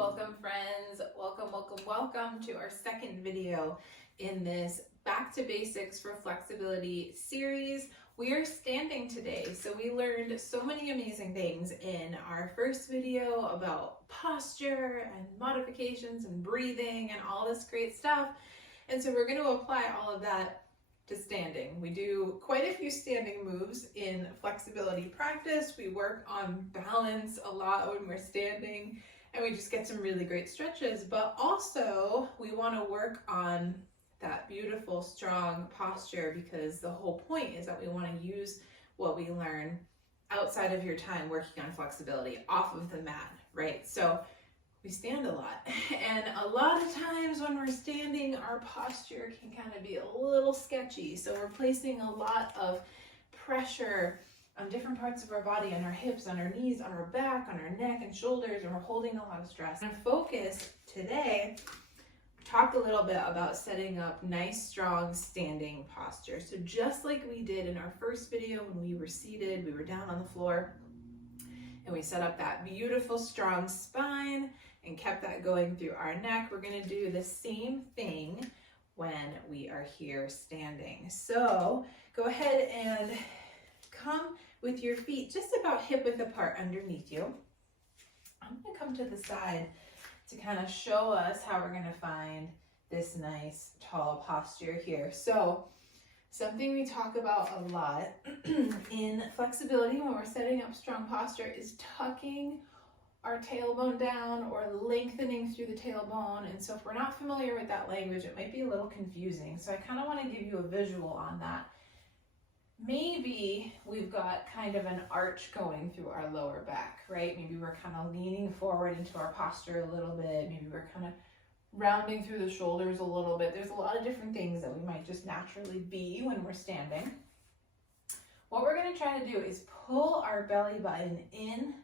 Welcome friends, welcome to our second video in this Back to Basics for Flexibility series. We are standing today, so we learned so many amazing things in our first video about posture and modifications and breathing and all this great stuff. And so we're going to apply all of that to standing. We do quite a few standing moves in flexibility practice. We work on balance a lot when we're standing, and we just get some really great stretches, but also we want to work on that beautiful, strong posture, because the whole point is that we want to use what we learn outside of your time working on flexibility off of the mat, right? So we stand a lot, and a lot of times when we're standing, our posture can kind of be a little sketchy. So we're placing a lot of pressure on different parts of our body, on our hips, on our knees, on our back, on our neck and shoulders, and we're holding a lot of stress. And focus today, talk a little bit about setting up nice, strong standing posture. So just like we did in our first video when we were seated, we were down on the floor, and we set up that beautiful, strong spine and kept that going through our neck. We're gonna do the same thing when we are here standing. So go ahead and come with your feet just about hip width apart underneath you. I'm gonna come to the side to kind of show us how we're gonna find this nice tall posture here. So something we talk about a lot in flexibility when we're setting up strong posture is tucking our tailbone down or lengthening through the tailbone. And so if we're not familiar with that language, it might be a little confusing. So I kind of want to give you a visual on that. Maybe we've got kind of an arch going through our lower back, right? Maybe we're kind of leaning forward into our posture a little bit. Maybe we're kind of rounding through the shoulders a little bit. There's a lot of different things that we might just naturally be when we're standing. What we're going to try to do is pull our belly button in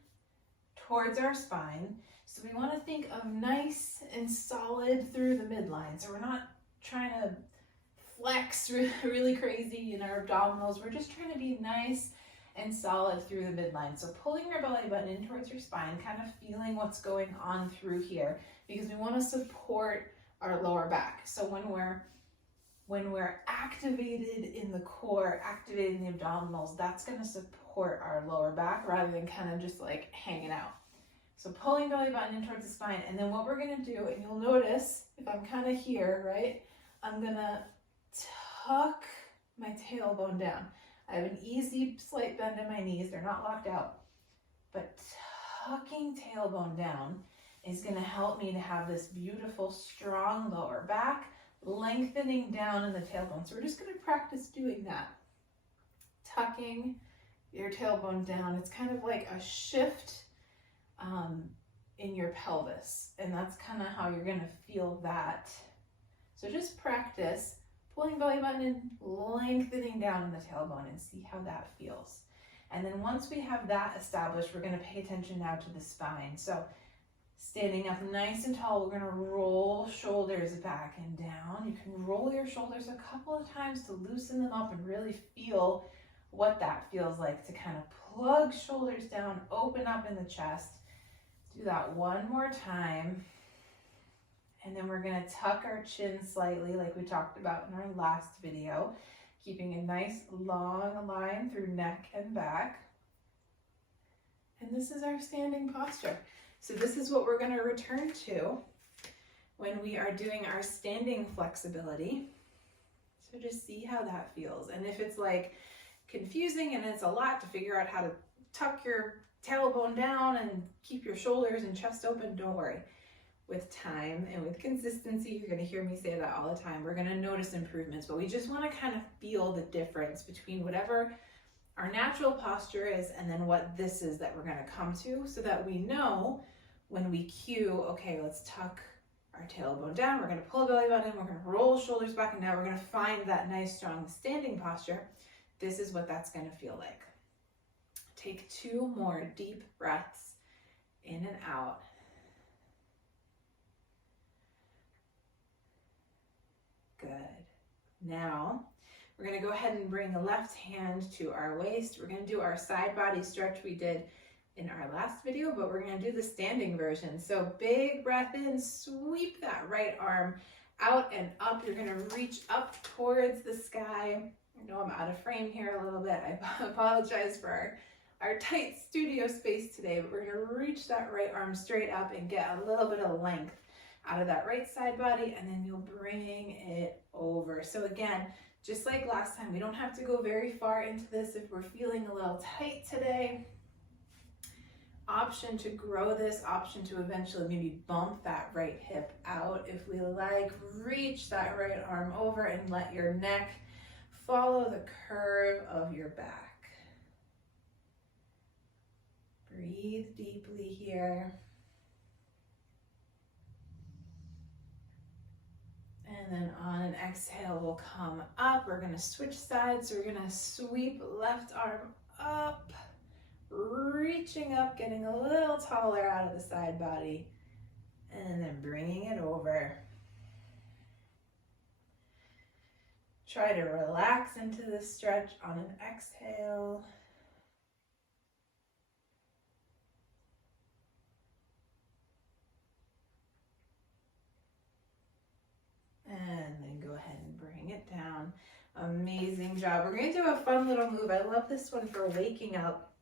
towards our spine. So we want to think of nice and solid through the midline. So we're not trying to flex really crazy in our abdominals. We're just trying to be nice and solid through the midline. So pulling your belly button in towards your spine, kind of feeling what's going on through here, because we want to support our lower back. So when we're activated in the core, activated in the abdominals, that's going to support our lower back rather than kind of just like hanging out. So pulling belly button in towards the spine. And then what we're going to do, and you'll notice if I'm kind of here, right, I'm going to tuck my tailbone down. I have an easy slight bend in my knees. They're not locked out. But tucking tailbone down is going to help me to have this beautiful, strong lower back, lengthening down in the tailbone. So we're just going to practice doing that. Tucking your tailbone down. It's kind of like a shift in your pelvis. And that's kind of how you're going to feel that. So just practice pulling belly button in, lengthening down in the tailbone, and see how that feels. And then once we have that established, we're going to pay attention now to the spine. So standing up nice and tall, we're going to roll shoulders back and down. You can roll your shoulders a couple of times to loosen them up and really feel what that feels like, to kind of plug shoulders down, open up in the chest. Do that one more time. And then we're going to tuck our chin slightly like we talked about in our last video, keeping a nice long line through neck and back. And this is our standing posture. So this is what we're going to return to when we are doing our standing flexibility. So just see how that feels. And if it's like confusing and it's a lot to figure out how to tuck your tailbone down and keep your shoulders and chest open, don't worry. With time and with consistency, you're going to hear me say that all the time, we're going to notice improvements, but we just want to kind of feel the difference between whatever our natural posture is and then what this is that we're going to come to, so that we know when we cue, okay, let's tuck our tailbone down, we're going to pull belly button in, we're going to roll shoulders back, and now we're going to find that nice strong standing posture. This is what that's going to feel like. Take 2 more deep breaths in and out. Good. Now we're going to go ahead and bring the left hand to our waist. We're going to do our side body stretch we did in our last video, but we're gonna do the standing version. So big breath in, sweep that right arm out and up. You're gonna reach up towards the sky. I know I'm out of frame here a little bit. I apologize for our tight studio space today, but we're gonna reach that right arm straight up and get a little bit of length out of that right side body, and then you'll bring it over. So again, just like last time, we don't have to go very far into this if we're feeling a little tight today. Option to grow this, option to eventually maybe bump that right hip out if we like. Reach that right arm over and let your neck follow the curve of your back. Breathe deeply here. And then on an exhale, we'll come up. We're gonna switch sides. So we're gonna sweep left arm up, reaching up, getting a little taller out of the side body, and then bringing it over. Try to relax into the stretch on an exhale. And then go ahead and bring it down. Amazing job. We're going to do a fun little move. I love this one for waking up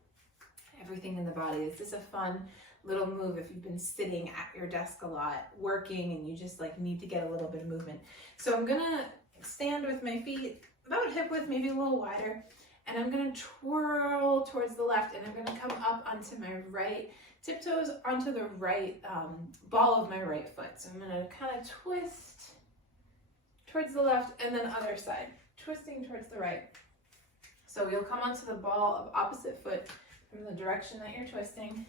everything in the body. This is a fun little move if you've been sitting at your desk a lot, working, and you just like need to get a little bit of movement. So I'm gonna stand with my feet about hip width, maybe a little wider, and I'm gonna twirl towards the left, and I'm gonna come up onto my right, tiptoes onto the right ball of my right foot. So I'm gonna kind of twist towards the left, and then other side, twisting towards the right. So you'll come onto the ball of opposite foot from the direction that you're twisting,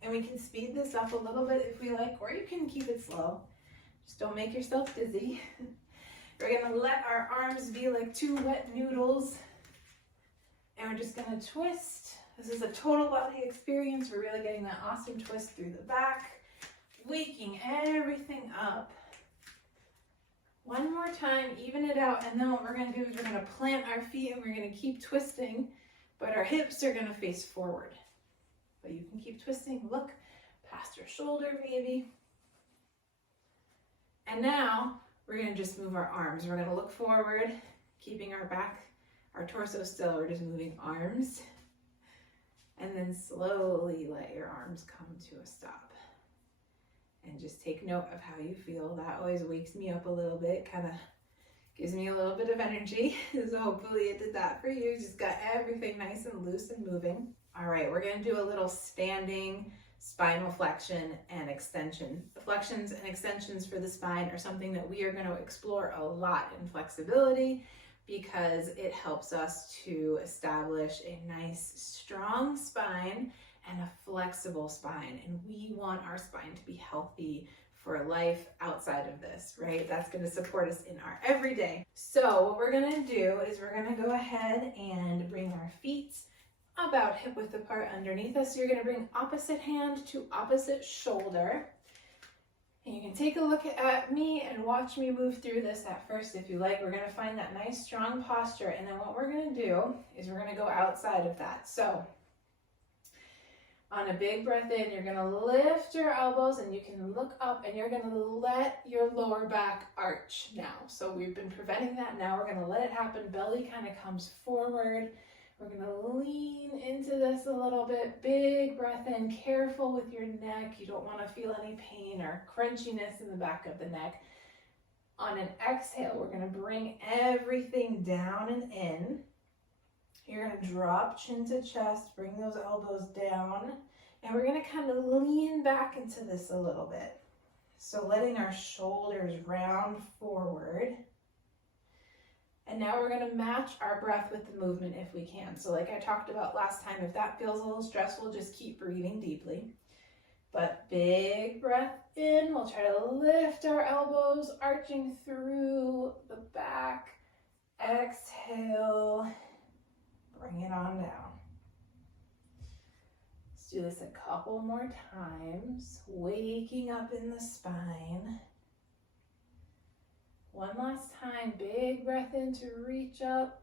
and we can speed this up a little bit if we like, or you can keep it slow. Just don't make yourself dizzy. We're gonna let our arms be like two wet noodles, and we're just gonna twist. This is a total body experience. We're really getting that awesome twist through the back, waking everything up. One more time, even it out, and then what we're gonna do is we're gonna plant our feet and we're gonna keep twisting, but our hips are gonna face forward. But you can keep twisting, look past your shoulder maybe. And now we're gonna just move our arms. We're gonna look forward, keeping our back, our torso still. We're just moving arms. And then slowly let your arms come to a stop. And just take note of how you feel. That always wakes me up a little bit, kind of gives me a little bit of energy. So hopefully it did that for you. Just got everything nice and loose and moving. All right, we're gonna do a little standing spinal flexion and extension. The flexions and extensions for the spine are something that we are gonna explore a lot in flexibility because it helps us to establish a nice, strong spine and a flexible spine, and we want our spine to be healthy for life outside of this, right? That's gonna support us in our everyday. So what we're gonna do is we're gonna go ahead and bring our feet about hip width apart underneath us. So you're gonna bring opposite hand to opposite shoulder. And you can take a look at me and watch me move through this at first if you like. We're gonna find that nice strong posture, and then what we're gonna do is we're gonna go outside of that. So on a big breath in, you're gonna lift your elbows and you can look up and you're gonna let your lower back arch now. So we've been preventing that. Now we're gonna let it happen. Belly kind of comes forward. We're gonna lean into this a little bit. Big breath in, careful with your neck. You don't wanna feel any pain or crunchiness in the back of the neck. On an exhale, we're gonna bring everything down and in. You're gonna drop chin to chest, bring those elbows down, and we're gonna kind of lean back into this a little bit. So letting our shoulders round forward. And now we're gonna match our breath with the movement if we can. So like I talked about last time, if that feels a little stressful, just keep breathing deeply. But big breath in, we'll try to lift our elbows, arching through the back. Exhale. Bring it on down. Let's do this a couple more times. Waking up in the spine. One last time. Big breath in to reach up.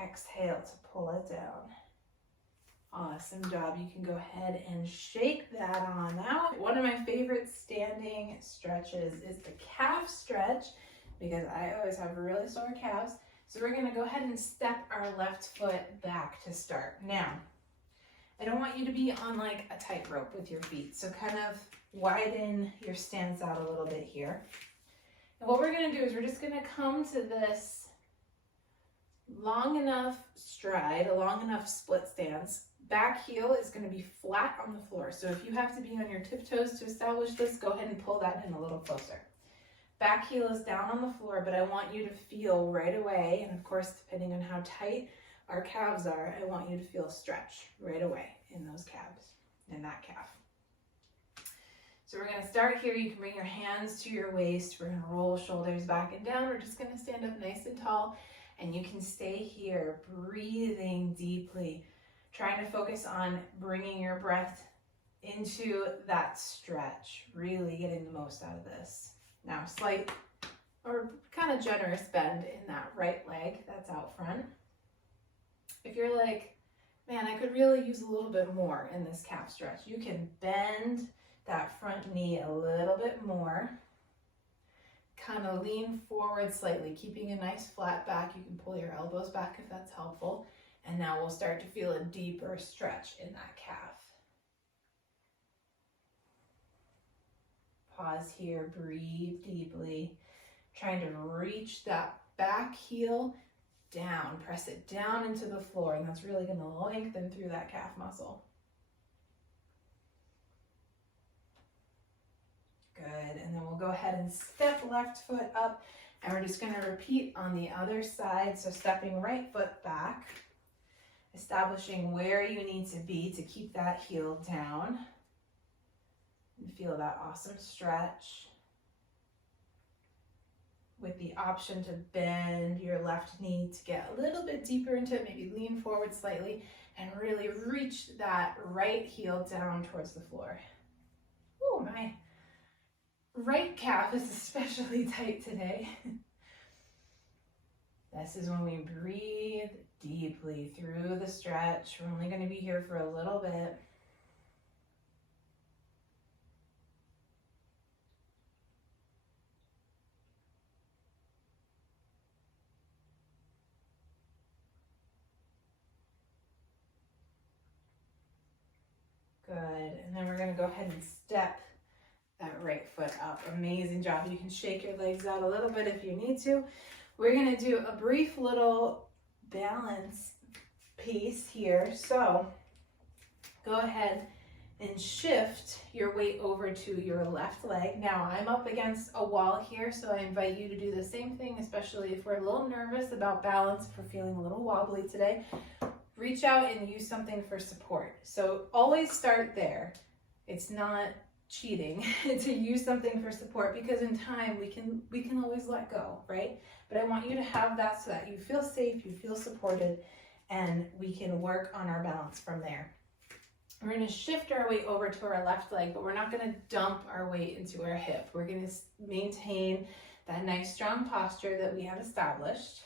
Exhale to pull it down. Awesome job. You can go ahead and shake that on out. One of my favorite standing stretches is the calf stretch because I always have really sore calves. So we're gonna go ahead and step our left foot back to start. Now, I don't want you to be on like a tightrope with your feet. So kind of widen your stance out a little bit here. And what we're gonna do is we're just gonna come to this long enough stride, a long enough split stance. Back heel is going to be flat on the floor. So if you have to be on your tiptoes to establish this, go ahead and pull that in a little closer. Back heel is down on the floor, but I want you to feel right away, and of course, depending on how tight our calves are, I want you to feel stretch right away in those calves, in that calf. So we're going to start here. You can bring your hands to your waist. We're going to roll shoulders back and down. We're just going to stand up nice and tall, and you can stay here, breathing deeply. Trying to focus on bringing your breath into that stretch, really getting the most out of this. Now, slight or kind of generous bend in that right leg that's out front. If you're like, man, I could really use a little bit more in this calf stretch, you can bend that front knee a little bit more. Kind of lean forward slightly, keeping a nice flat back. You can pull your elbows back if that's helpful. And now we'll start to feel a deeper stretch in that calf. Pause here, breathe deeply. Trying to reach that back heel down, press it down into the floor, and that's really going to lengthen through that calf muscle. Good, and then we'll go ahead and step left foot up, and we're just going to repeat on the other side. So stepping right foot back. Establishing where you need to be to keep that heel down and feel that awesome stretch with the option to bend your left knee to get a little bit deeper into it, maybe lean forward slightly and really reach that right heel down towards the floor. Oh, my right calf is especially tight today. This is when we breathe deeply through the stretch. We're only going to be here for a little bit. Good, and then we're going to go ahead and step that right foot up. Amazing job. You can shake your legs out a little bit if you need to. We're going to do a brief little balance piece here. So go ahead and shift your weight over to your left leg. Now I'm up against a wall here, so I invite you to do the same thing, especially if we're a little nervous about balance, if we're feeling a little wobbly today. Reach out and use something for support. So always start there. It's not cheating to use something for support, because in time we can always let go, right? But I want you to have that so that you feel safe, you feel supported, and we can work on our balance from there. We're going to shift our weight over to our left leg, but we're not going to dump our weight into our hip. We're going to maintain that nice strong posture that we have established.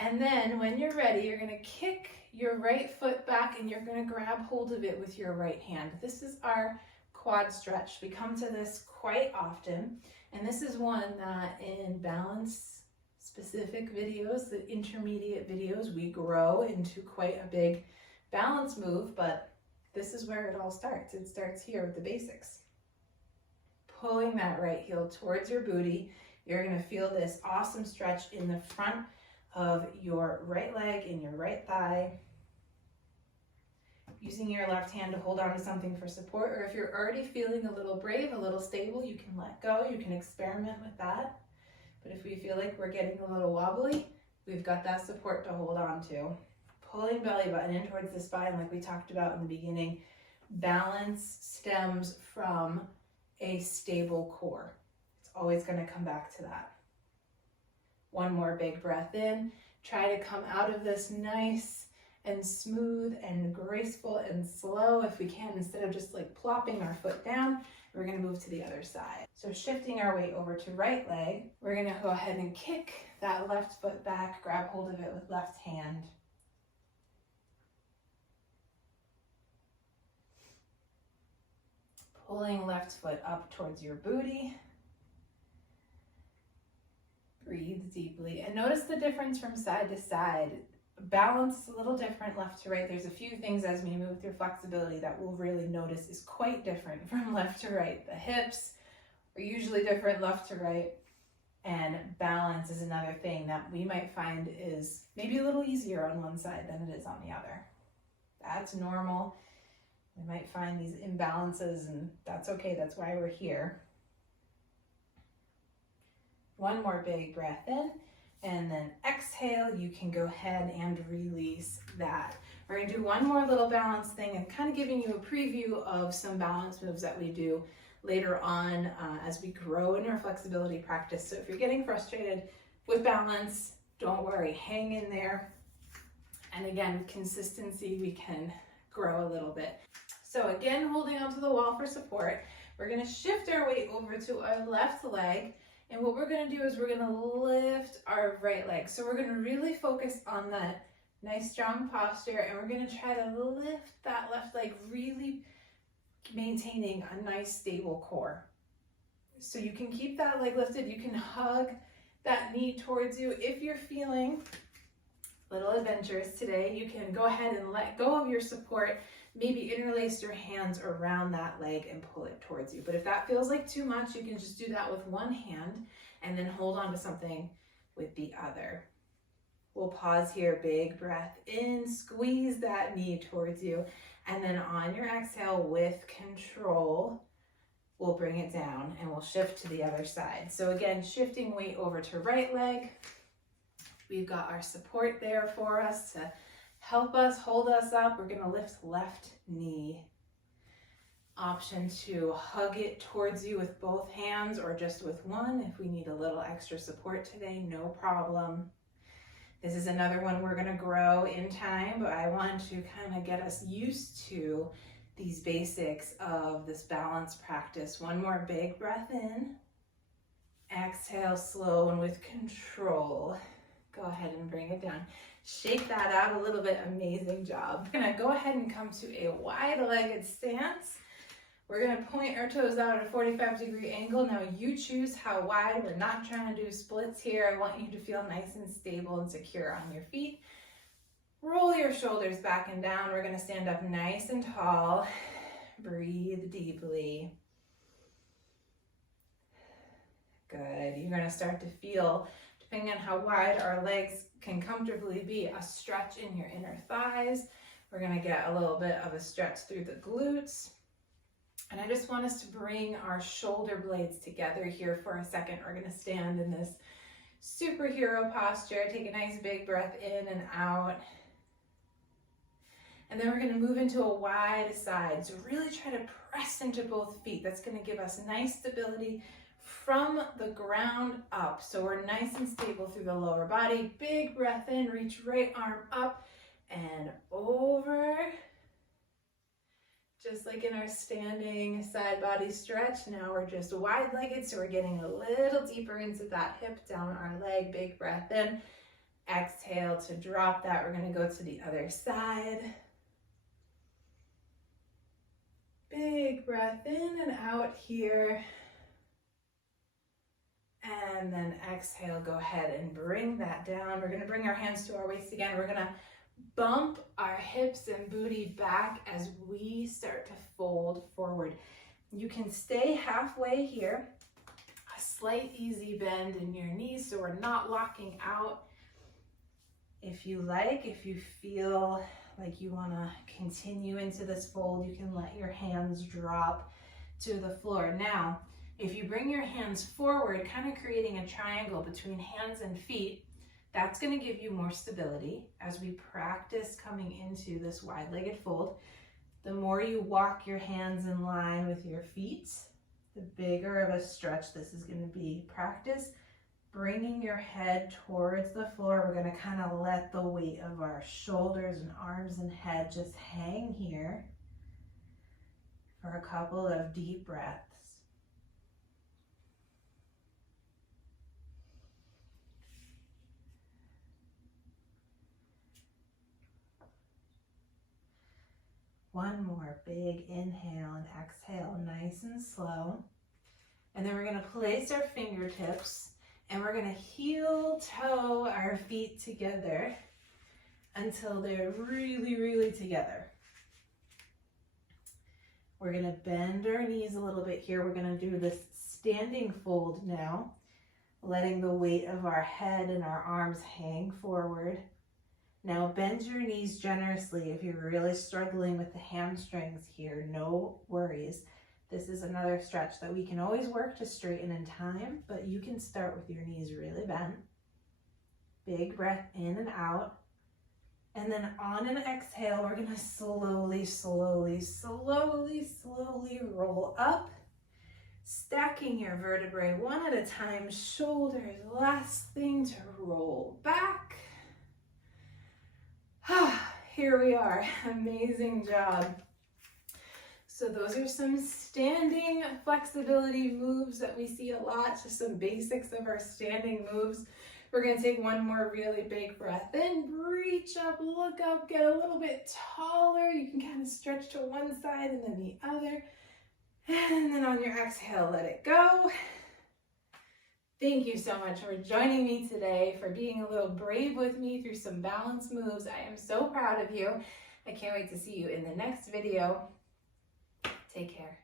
And then when you're ready, you're going to kick your right foot back and you're going to grab hold of it with your right hand. This is our quad stretch. We come to this quite often, and this is one that in balance specific videos, the intermediate videos, we grow into quite a big balance move, but this is where it all starts. It starts here with the basics. Pulling that right heel towards your booty, you're going to feel this awesome stretch in the front of your right leg and your right thigh. Using your left hand to hold on to something for support, or if you're already feeling a little brave, a little stable, you can let go, you can experiment with that. But if we feel like we're getting a little wobbly, we've got that support to hold on to. Pulling belly button in towards the spine like we talked about in the beginning. Balance stems from a stable core. It's always going to come back to that. One more big breath in. Try to come out of this nice and smooth and graceful and slow if we can, instead of just like plopping our foot down. We're going to move to the other side. So shifting our weight over to right leg, we're going to go ahead and kick that left foot back, grab hold of it with left hand. Pulling left foot up towards your booty. Breathe deeply and notice the difference from side to side. Balance is a little different left to right. There's a few things as we move through flexibility that we'll really notice is quite different from left to right. The hips are usually different left to right, and balance is another thing that we might find is maybe a little easier on one side than it is on the other. That's normal. We might find these imbalances, and that's okay. That's why we're here. One more big breath in, and then exhale. You can go ahead and release that. We're going to do one more little balance thing and kind of giving you a preview of some balance moves that we do later on as we grow in our flexibility practice. So if you're getting frustrated with balance, don't worry, hang in there. And again, with consistency, we can grow a little bit. So again, holding onto the wall for support, we're going to shift our weight over to our left leg. And what we're going to do is we're going to lift our right leg. So we're going to really focus on that nice strong posture, and we're going to try to lift that left leg, really maintaining a nice stable core. So you can keep that leg lifted. You can hug that knee towards you. If you're feeling a little adventurous today, you can go ahead and let go of your support. Maybe interlace your hands around that leg and pull it towards you. But if that feels like too much, you can just do that with one hand and then hold on to something with the other. We'll pause here, big breath in, squeeze that knee towards you, and then on your exhale with control, we'll bring it down and we'll shift to the other side. So again, shifting weight over to right leg. We've got our support there for us to help us, hold us up. We're gonna lift left knee. Option to hug it towards you with both hands or just with one. If we need a little extra support today, no problem. This is another one we're gonna grow in time, but I want to kind of get us used to these basics of this balance practice. One more big breath in. Exhale slow and with control. Go ahead and bring it down. Shake that out a little bit. Amazing job. We're gonna go ahead and come to a wide-legged stance. We're gonna point our toes out at a 45-degree angle. Now you choose how wide. We're not trying to do splits here. I want you to feel nice and stable and secure on your feet. Roll your shoulders back and down. We're gonna stand up nice and tall. Breathe deeply. Good. You're gonna start to feel, depending on how wide our legs can comfortably be, a stretch in your inner thighs. We're gonna get a little bit of a stretch through the glutes. And I just want us to bring our shoulder blades together here for a second. We're gonna stand in this superhero posture. Take a nice big breath in and out. And then we're gonna move into a wide side. So really try to press into both feet. That's gonna give us nice stability from the ground up. So we're nice and stable through the lower body. Big breath in, reach right arm up and over. Just like in our standing side body stretch, now we're just wide-legged, so we're getting a little deeper into that hip, down our leg. Big breath in. Exhale to drop that. We're gonna go to the other side. Big breath in and out here. And then exhale, go ahead and bring that down. We're gonna bring our hands to our waist again. We're gonna bump our hips and booty back as we start to fold forward. You can stay halfway here. A slight easy bend in your knees so we're not locking out. If you like, if you feel like you wanna continue into this fold, you can let your hands drop to the floor. Now, if you bring your hands forward, kind of creating a triangle between hands and feet, that's going to give you more stability as we practice coming into this wide-legged fold. The more you walk your hands in line with your feet, the bigger of a stretch this is going to be. Practice bringing your head towards the floor. We're going to kind of let the weight of our shoulders and arms and head just hang here for a couple of deep breaths. One more big inhale and exhale, nice and slow. And then we're going to place our fingertips and we're going to heel toe our feet together until they're really, really together. We're going to bend our knees a little bit here. We're going to do this standing fold now, letting the weight of our head and our arms hang forward. Now bend your knees generously if you're really struggling with the hamstrings here, no worries. This is another stretch that we can always work to straighten in time, but you can start with your knees really bent. Big breath in and out. And then on an exhale, we're gonna slowly, slowly, slowly, slowly roll up, stacking your vertebrae one at a time, shoulders, last thing to roll back. Here we are, amazing job. So those are some standing flexibility moves that we see a lot, just some basics of our standing moves. We're gonna take one more really big breath in, reach up, look up, get a little bit taller. You can kind of stretch to one side and then the other. And then on your exhale, let it go. Thank you so much for joining me today, for being a little brave with me through some balance moves. I am so proud of you. I can't wait to see you in the next video. Take care.